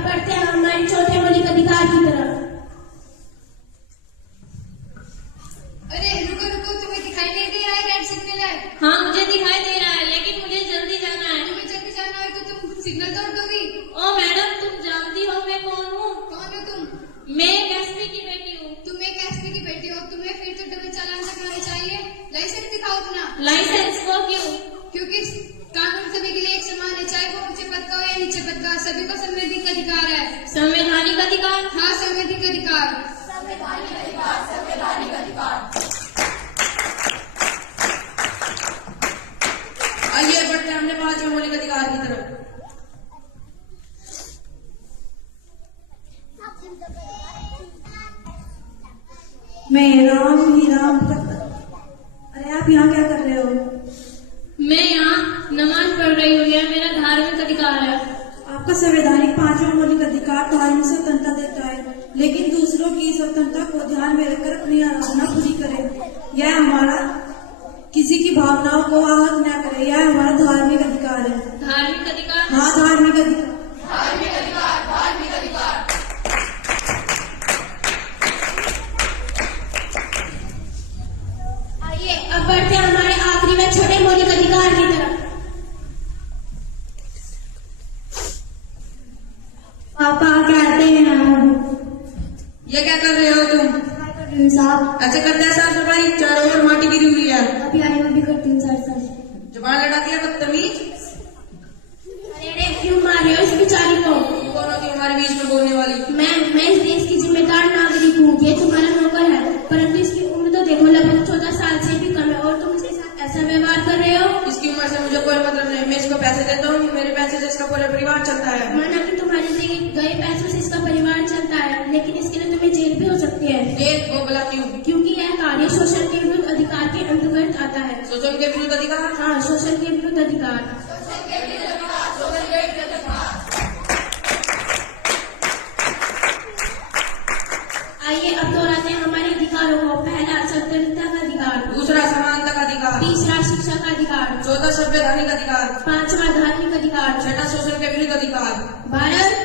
अब बढ़ते हैं हमारे चौथे मौलिक अधिकार की तरफ। अरे रुको रुको, तुम्हें दिखाई नहीं दे रहा है रेड सिग्नल है? हाँ मुझे दिखाई दे रहा है, लेकिन मुझे जल्दी जाना है। तुम्हें जल्दी जाना है तो तुम सिग्नल तोड़ दोगी। ओ मैडम, तुम जानती हो मैं कौन हूँ? कौन हो तुम? मैं एसपी की बेटी हूँ। तुम एक एसपी की बेटी हो, तुम्हें फिर तो डबल चालान कटवाना चाहिए। लाइसेंस दिखाओ अपना। लाइसेंस को क्यों? क्योंकि कानून सभी के लिए एक समान है, चाहे वो ऊंचे पद का हो या नीचे पद का, सभी को संवैधानिक अधिकार है। संवैधानिक अधिकार? हाँ, संवैधानिक अधिकार। संवैधानिक अधिकार, संवैधानिक अधिकार। आइए बढ़ते हैं हमने पांचवें मौलिक अधिकार की तरफ। मैं राम ही राम करता। अरे आप यहाँ क्या कर रहे हो? मैं यहाँ नमाज पढ़ रही हूँ, यह मेरा धार्मिक अधिकार है। आपका संवैधानिक पांचवा मौलिक अधिकार धार्मिक स्वतंत्रता देता है, लेकिन दूसरों की स्वतंत्रता को ध्यान में रखकर अपनी आराधना पूरी करें। यह हमारा किसी की भावनाओं को आहत न करे, यह हमारा धार्मिक अधिकार है। धार्मिक अधिकार? हाँ, धार्मिक अधिकार। धार्मिक अधिकार, धार्मिक अधिकार। आइए अब बढ़ते हैं हमारे आखिरी में छोटे मौलिक अधिकार की तरफ। पापा कहते हैं ये क्या कर रहे हो तुम? साहब ऐसे करते हैं साफ सफाई, चारों ओर माटी गिरी हुई है। अभी आने में भी करती हूँ सर। जुबान लड़ा दिया बदतमीज। अरे क्यों मार रहे हो इस बेचारी को? कौन होती है हमारे बीच में बोलने वाली? मैं इस देश की जिम्मेदार नागरिक हूँ, ये तुम्हारा नौकर है, परंतु इसकी उम्र तो देखो लगभग 14 साल से भी कम है और तुम इसके साथ ऐसा व्यवहार कर रहे हो। इसकी उम्र से मुझे कोई मतलब नहीं, मैं इसको पैसे देता हूँ, मेरे पैसे से इसका पूरा परिवार चलता है। माना कि तुम्हारे दिए गए पैसों से इसका परिवार चलता है, लेकिन इसके लिए तुम्हें जेल भी हो सकती है। जेल? वो भला क्यों? क्योंकि यह कार्य शोषण के विरुद्ध अधिकार के अंतर्गत आता है। शोषण के विरुद्ध अधिकार? हाँ, शोषण के विरुद्ध अधिकार। आइए अब दोहराते हैं हमारे अधिकारों को। पहला स्वतंत्रता का अधिकार, दूसरा समानता का अधिकार, तीसरा शिक्षा का अधिकार, चौथा संवैधानिक अधिकार, पांचवा धार्मिक अधिकार, छठा शोषण के विरुद्ध अधिकार। भारत